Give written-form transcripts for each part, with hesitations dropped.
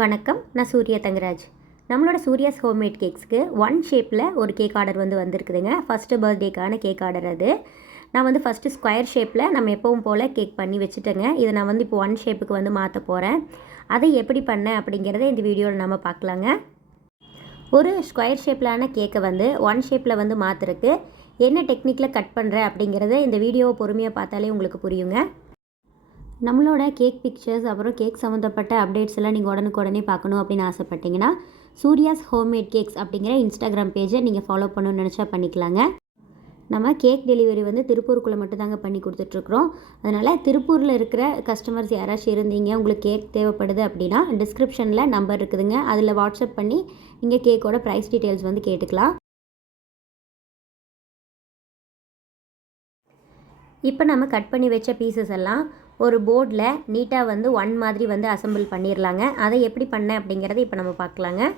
வணக்கம், நான் suryatangaraj. நம்மளோட சூர்யாஸ் ஹோம்மேட் கேக்ஸ்க்கு ஒன் ஷேப்பில் ஒரு கேக் ஆர்டர் வந்திருக்குதுங்க. ஃபஸ்ட்டு பர்த்டேக்கான கேக் ஆர்டர் அது. நான் ஃபஸ்ட்டு ஸ்கொயர் ஷேப்பில் நம்ம எப்பவும் போல் கேக் பண்ணி வச்சுட்டேங்க. இதை நான் இப்போ ஒன் ஷேப்புக்கு மாற்ற போகிறேன். அதை எப்படி பண்ணேன் அப்படிங்கிறத இந்த வீடியோவில் நம்ம பார்க்கலாங்க. ஒரு ஸ்கொயர் ஷேப்பிலான கேக்கை ஒன் ஷேப்பில் மாற்றுறதுக்கு என்ன டெக்னிக்கில் கட் பண்ணுறேன் அப்படிங்கிறத இந்த வீடியோவை பொறுமையாக பார்த்தாலே உங்களுக்கு புரியுங்க. நம்மளோட கேக் பிக்சர்ஸ் அப்புறம் கேக் சம்மந்தப்பட்ட அப்டேட்ஸ் எல்லாம் நீங்கள் உடனுக்குடனே பார்க்கணும் அப்படின்னு ஆசைப்பட்டீங்கன்னா சூர்யாஸ் ஹோம்மேட் கேக்ஸ் அப்படிங்கிற இன்ஸ்டாகிராம் பேஜை நீங்கள் ஃபாலோ பண்ணணும்னு நினச்சா பண்ணிக்கலாங்க. நம்ம கேக் டெலிவரி திருப்பூருக்குள்ளே மட்டும் தாங்க பண்ணி கொடுத்துட்ருக்குறோம். அதனால் திருப்பூரில் இருக்கிற கஸ்டமர்ஸ் யாராச்சும் இருந்தீங்க, உங்களுக்கு கேக் தேவைப்படுது அப்படின்னா டிஸ்கிரிப்ஷனில் நம்பர் இருக்குதுங்க. அதில் வாட்ஸ்அப் பண்ணி நீங்கள் கேக்கோட ப்ரைஸ் டீட்டெயில்ஸ் கேட்டுக்கலாம். இப்போ நம்ம கட் பண்ணி வச்ச பீசஸ் எல்லாம் ஒரு போர்டில் நீட்டாக ஒன் மாதிரி அசம்பிள் பண்ணிடலாங்க. அதை எப்படி பண்ணேன் அப்படிங்கிறத இப்போ நம்ம பார்க்கலாங்க.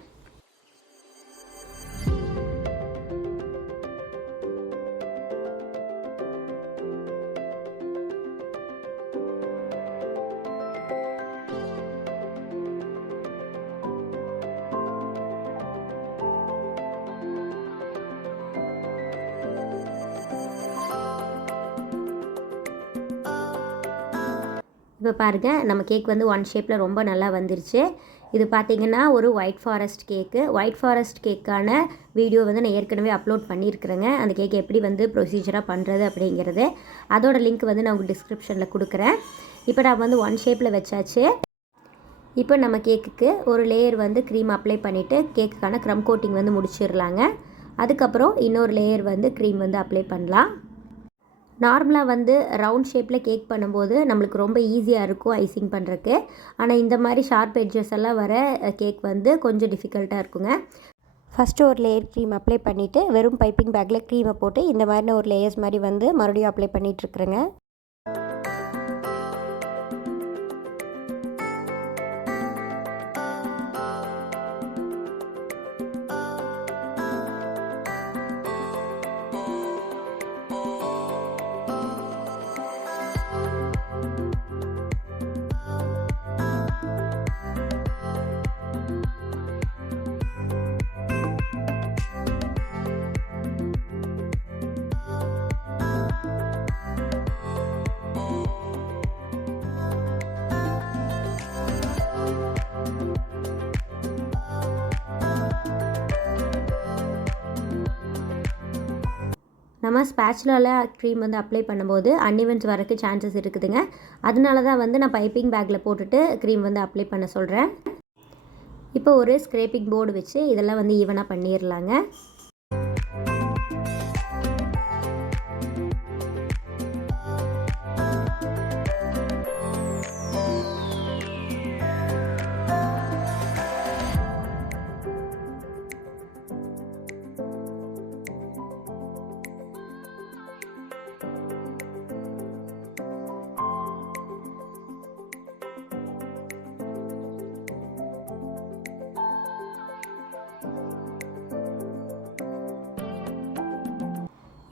இப்போ பாருங்கள், நம்ம கேக் ஒன் ஷேப்பில் ரொம்ப நல்லா வந்துருச்சு. இது பார்த்திங்கன்னா ஒரு white forest cake. White forest கேக்கான வீடியோ நான் ஏற்கனவே அப்லோட் பண்ணியிருக்கிறேங்க. அந்த கேக் எப்படி ப்ரொசீஜராக பண்ணுறது அப்படிங்கிறது அதோட லிங்க் நான் உங்களுக்கு டிஸ்கிரிப்ஷனில் கொடுக்குறேன். இப்போ நான் ஒன் ஷேப்பில் வச்சாச்சு. இப்போ நம்ம கேக்குக்கு ஒரு லேயர் க்ரீம் அப்ளை பண்ணிவிட்டு கேக்குக்கான க்ரம் கோட்டிங் முடிச்சிடலாங்க. அதுக்கப்புறம் இன்னொரு லேயர் க்ரீம் அப்ளை பண்ணலாம். நார்மலாக ரவுண்ட் ஷேப்பில் கேக் பண்ணும்போது நம்மளுக்கு ரொம்ப ஈஸியாக இருக்கும் ஐசிங் பண்ணுறதுக்கு. ஆனால் இந்த மாதிரி ஷார்ப் எட்ஜஸ் எல்லாம் வர கேக் கொஞ்சம் டிஃபிகல்ட்டாக இருக்குங்க. ஃபஸ்ட்டு ஒரு லேயர் க்ரீம் அப்ளை பண்ணிவிட்டு வெறும் பைப்பிங் பேக்கில் க்ரீமை போட்டு இந்த மாதிரி ஒரு லேயர்ஸ் மாதிரி மறுபடியும் அப்ளை பண்ணிகிட்ருக்குறேங்க. நம்ம ஸ்பேச்சுலாவில் க்ரீம் அப்ளை பண்ணும்போது அன்இவன்ஸ் வரக்கு சான்சஸ் இருக்குதுங்க. அதனால தான் நான் பைப்பிங் பேக்கில் போட்டுட்டு க்ரீம் அப்ளை பண்ண சொல்கிறேன். இப்போ ஒரு ஸ்க்ரேப்பிங் போர்டு வச்சு இதெல்லாம் ஈவனாக பண்ணிடலாங்க.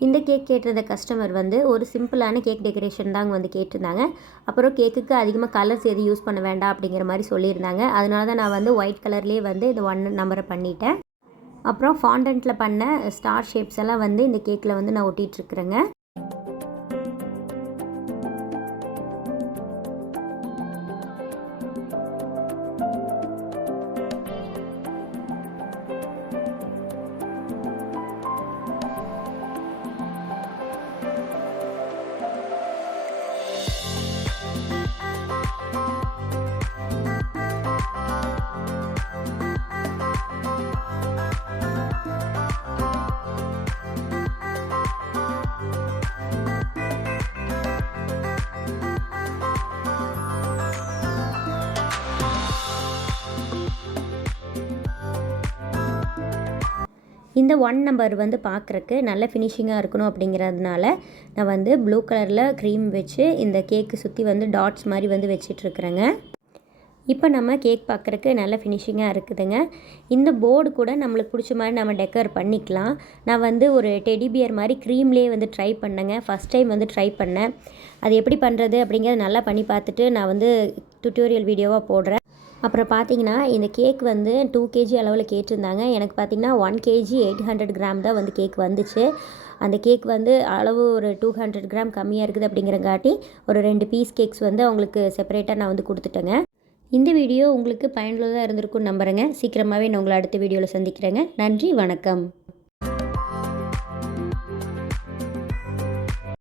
இந்த கேக் கேட்டிருந்த கஸ்டமர் ஒரு சிம்பிளான கேக் டெக்கரேஷன் தாங்க கேட்டிருந்தாங்க. அப்புறம் கேக்குக்கு அதிகமாக கலர்ஸ் எதுவும் யூஸ் பண்ண வேண்டாம் அப்படிங்கிற மாதிரி சொல்லியிருந்தாங்க. அதனால தான் நான் ஒயிட் கலர்லேயே இந்த 1 நம்பரை பண்ணிட்டேன். அப்புறம் ஃபாண்டன்ட்டில் பண்ண ஸ்டார் ஷேப்ஸ் எல்லாம் இந்த கேக்கில் நான் ஒட்டிகிட்ருக்குறேங்க. இந்த 1 நம்பர் பார்க்குறக்கு நல்ல ஃபினிஷிங்காக இருக்கணும் அப்படிங்கிறதுனால நான் ப்ளூ கலரில் க்ரீம் வச்சு இந்த கேக்கு சுற்றி டாட்ஸ் மாதிரி வச்சிட்ருக்குறேங்க. இப்போ நம்ம கேக் பார்க்குறக்கு நல்ல ஃபினிஷிங்காக இருக்குதுங்க. இந்த போர்டு கூட நம்மளுக்கு பிடிச்ச மாதிரி நம்ம டெக்கர் பண்ணிக்கலாம். நான் ஒரு டெடி பியர் மாதிரி க்ரீம்லேயே ட்ரை பண்ணேங்க. ஃபஸ்ட் டைம் ட்ரை பண்ணேன். அது எப்படி பண்ணுறது அப்படிங்கிறத நல்லா பண்ணி பார்த்துட்டு நான் டுட்டோரியல் வீடியோவாக போடுறேன். அப்புறம் பார்த்தீங்கன்னா இந்த கேக் வந்து 2 கேஜி அளவில் கேட்டிருந்தாங்க. எனக்கு பார்த்தீங்கன்னா 1 கேஜி 800 கிராம் தான் வந்து கேக் வந்துச்சு. அந்த கேக் வந்து அளவு ஒரு 200 கிராம் கம்மியாக இருக்குது அப்படிங்கிறங்காட்டி ஒரு 2 பீஸ் கேக்ஸ் வந்து அவங்களுக்கு செப்பரேட்டாக நான் வந்து கொடுத்துட்டேங்க. இந்த வீடியோ உங்களுக்கு பயனுள்ளதாக இருந்திருக்கும்னு நம்புகிறேங்க. சீக்கிரமாகவே நான் உங்களை அடுத்த வீடியோவில் சந்திக்கிறேங்க. நன்றி, வணக்கம்.